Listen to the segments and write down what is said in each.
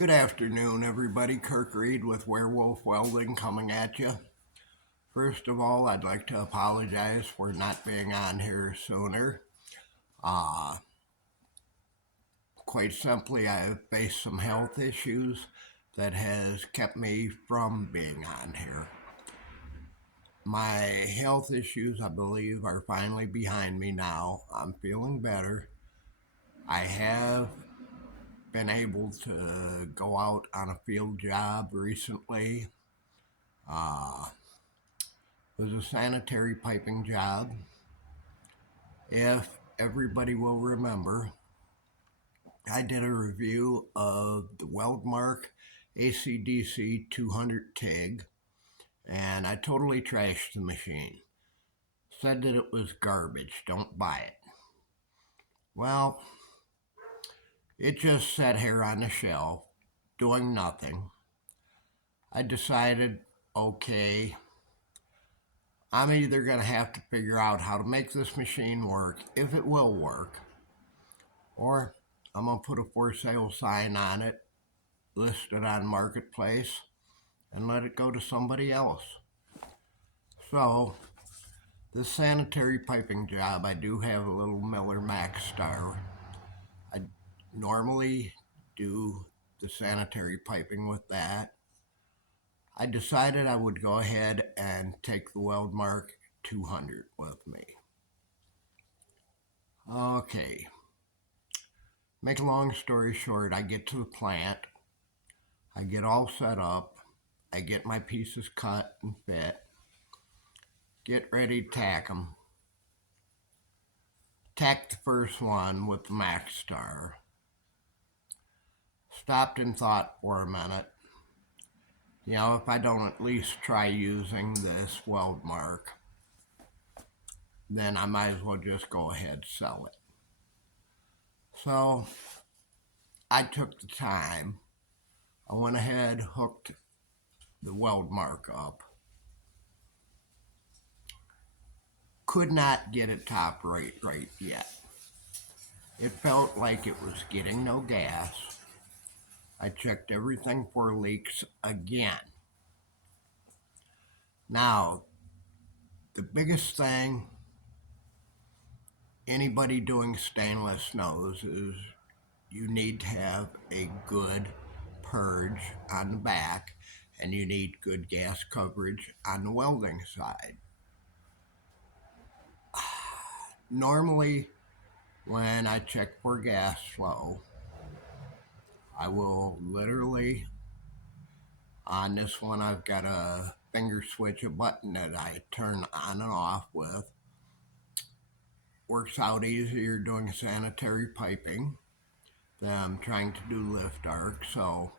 Good afternoon, everybody. Kirk Reed with Werewolf Welding coming at you. First of all, I'd like to apologize for not being on here sooner. Uh, Quite simply, I have faced some health issues that has kept me from being on here. My health issues, I believe, are finally behind me now. I'm feeling better. I have been able to go out on a field job recently. It was a sanitary piping job. If everybody will remember, I did a review of the WeldMark AC 200 TIG, and I totally trashed the machine. Said that it was garbage, don't buy it. Well, it just sat here on the shelf, doing nothing. I decided, okay, I'm either going to have to figure out how to make this machine work, if it will work, or I'm going to put a for sale sign on it, list it on Marketplace, and let it go to somebody else. So, this sanitary piping job, I do have a little Miller Max Star. I normally do the sanitary piping with that. I decided I would go ahead and take the WeldMark 200 with me. Okay. Make a long story short, I get to the plant, I get all set up, I get my pieces cut and fit, get ready to tack them. Tacked the first one with the Max Star. Stopped and thought for a minute. If I don't at least try using this WeldMark, then I might as well just go ahead and sell it. So I took the time. I went ahead, hooked the WeldMark up. Could not get it top right yet. It felt like it was getting no gas. I checked everything for leaks again. Now, the biggest thing anybody doing stainless knows is you need to have a good purge on the back, and you need good gas coverage on the welding side. Normally, when I check for gas flow, I will literally, on this one I've got a finger switch, a button that I turn on and off with. Works out easier doing sanitary piping than trying to do lift arc. So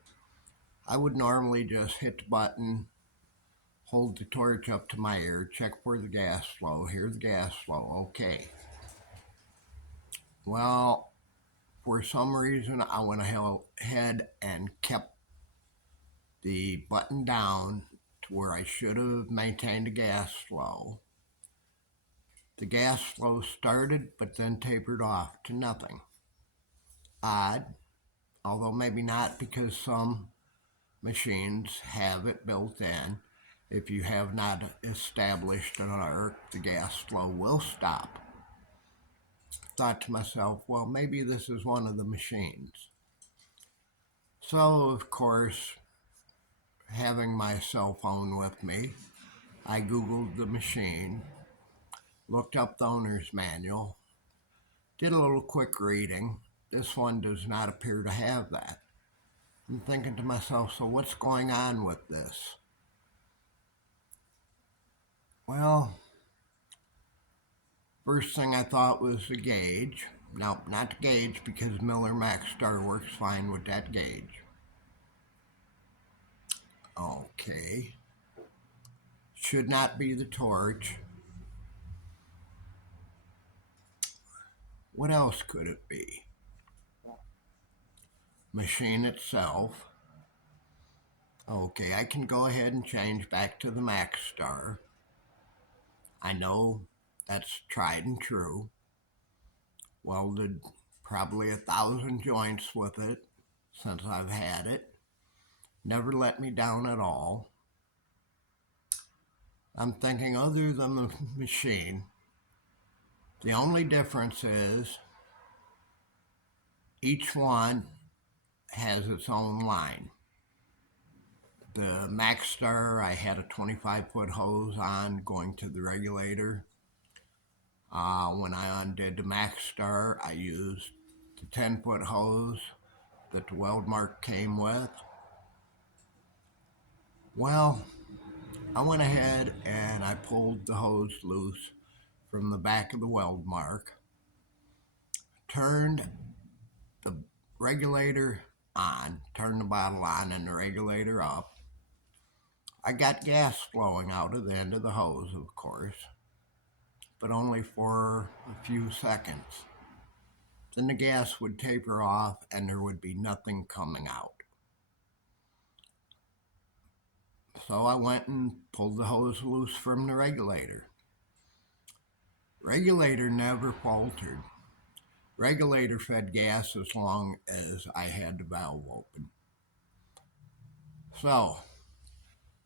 I would normally just hit the button, hold the torch up to my ear, check for the gas flow. Here's the gas flow. Okay. Well, for some reason, I went ahead and kept the button down to where I should have maintained the gas flow. The gas flow started, but then tapered off to nothing. Odd, although maybe not, because some machines have it built in. If you have not established an arc, the gas flow will stop. Thought to myself, well, maybe this is one of the machines. So, of course, having my cell phone with me, I Googled the machine, looked up the owner's manual, did a little quick reading. This one does not appear to have that. I'm thinking to myself, so what's going on with this? Well, first thing I thought was the gauge. No, not the gauge, because Miller Max Star works fine with that gauge. Okay. Should not be the torch. What else could it be? Machine itself. Okay, I can go ahead and change back to the Max Star. I know that's tried and true. Welded probably 1,000 joints with it since I've had it. Never let me down at all. I'm thinking, other than the machine, the only difference is each one has its own line. The Max Star, I had a 25-foot hose on going to the regulator. When I undid the Max Star, I used the 10-foot hose that the WeldMark came with. Well, I went ahead and I pulled the hose loose from the back of the WeldMark, turned the regulator on, turned the bottle on and the regulator up. I got gas flowing out of the end of the hose, of course, but only for a few seconds. Then the gas would taper off and there would be nothing coming out. So I went and pulled the hose loose from the regulator. Regulator never faltered. Regulator fed gas as long as I had the valve open. So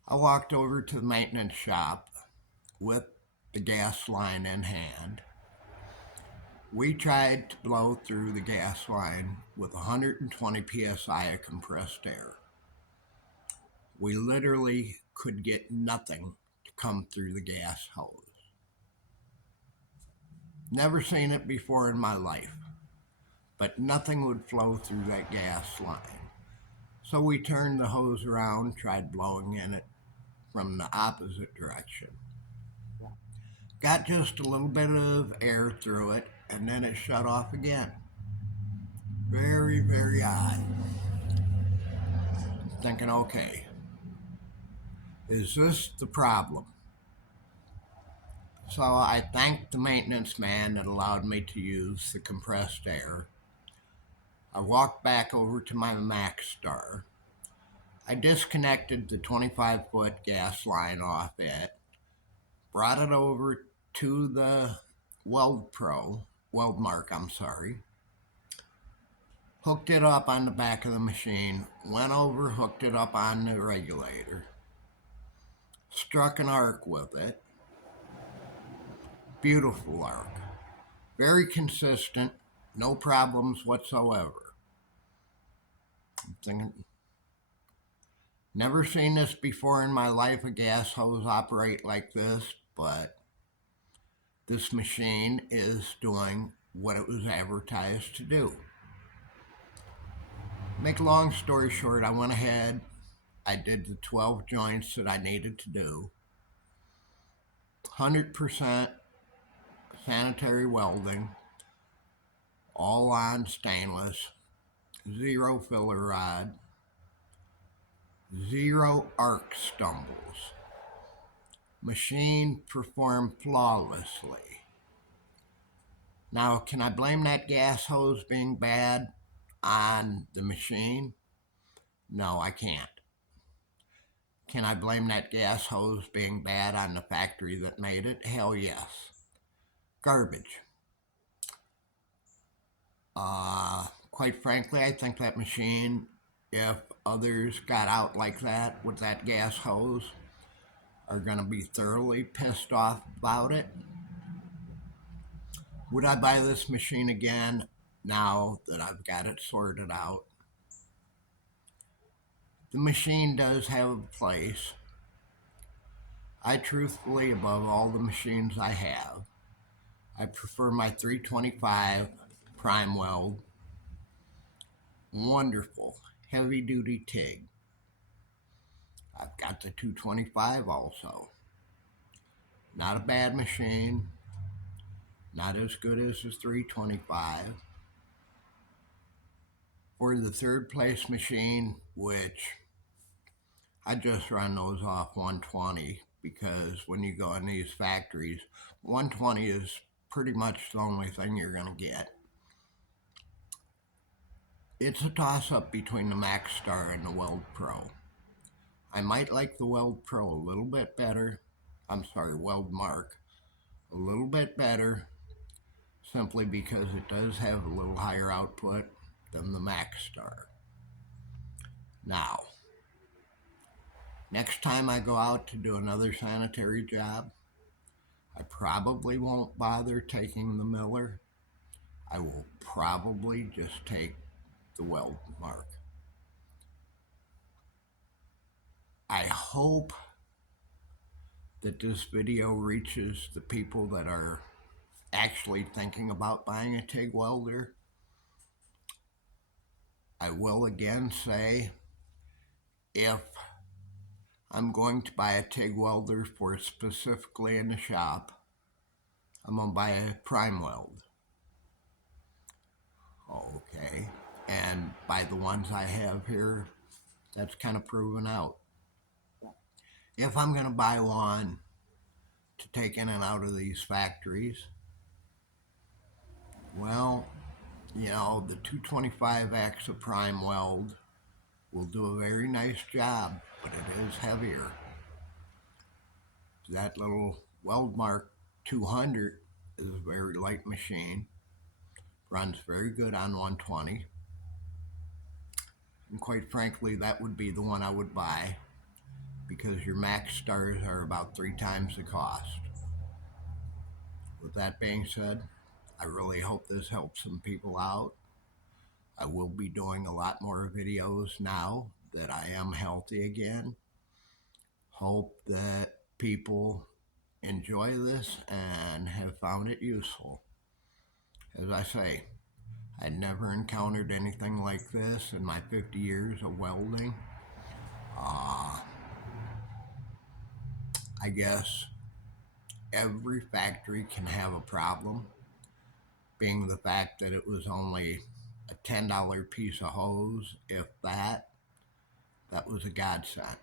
I walked over to the maintenance shop with the gas line in hand. We tried to blow through the gas line with 120 psi of compressed air. We literally could get nothing to come through the gas hose. Never seen it before in my life, but nothing would flow through that gas line. So we turned the hose around, tried blowing in it from the opposite direction. Got just a little bit of air through it, and then it shut off again. Very, very odd. Thinking, okay, is this the problem? So I thanked the maintenance man that allowed me to use the compressed air. I walked back over to my Max Star. I disconnected the 25-foot gas line off it, brought it over to the WeldMark, hooked it up on the back of the machine, went over, hooked it up on the regulator, struck an arc with it. Beautiful arc. Very consistent, no problems whatsoever. I'm thinking, never seen this before in my life, a gas hose operate like this, but this machine is doing what it was advertised to do. Make a long story short, I went ahead, I did the 12 joints that I needed to do. 100% sanitary welding, all on stainless, zero filler rod, zero arc stumbles. Machine performed flawlessly. Now, can I blame that gas hose being bad on the machine? No, I can't. Can I blame that gas hose being bad on the factory that made it? Hell yes. Garbage. Quite frankly, I think that machine, if others got out like that with that gas hose, are going to be thoroughly pissed off about it. Would I buy this machine again now that I've got it sorted out? The machine does have a place. I truthfully, above all the machines I have, I prefer my 325 prime weld. Wonderful, heavy duty TIG. I've got the 225 also. Not a bad machine. Not as good as the 325. For the third place machine, which I just run those off 120, because when you go in these factories, 120 is pretty much the only thing you're going to get. It's a toss-up between the Max Star and the Weld Pro. I might like the Weld Pro a little bit better. WeldMark a little bit better, simply because it does have a little higher output than the Max Star. Now, Next time I go out to do another sanitary job, I probably won't bother taking the Miller. I will probably just take the WeldMark. I hope that this video reaches the people that are actually thinking about buying a TIG welder. I will again say, if I'm going to buy a TIG welder for specifically in the shop, I'm going to buy a prime weld. Okay. And by the ones I have here, that's kind of proven out. If I'm going to buy one to take in and out of these factories, well, you know, the 225X of prime weld will do a very nice job, but it is heavier. That little WeldMark 200 is a very light machine, runs very good on 120, and quite frankly, that would be the one I would buy because your max stars are about 3 times the cost. With that being said, I really hope this helps some people out. I will be doing a lot more videos now that I am healthy again. Hope that people enjoy this and have found it useful. As I say, I never encountered anything like this in my 50 years of welding. I guess every factory can have a problem, being the fact that it was only a $10 piece of hose, if that. That was a godsend.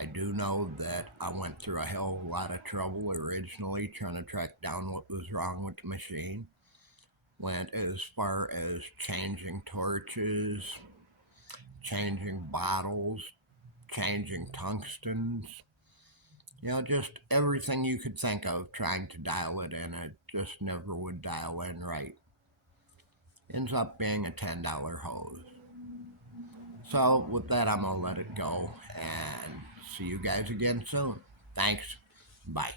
I do know that I went through a hell of a lot of trouble originally trying to track down what was wrong with the machine. Went as far as changing torches, changing bottles, changing tungstens, you know, just everything you could think of trying to dial it in. It just never would dial in right. Ends up being a $10 hose. So with that, I'm going to let it go and see you guys again soon. Thanks. Bye.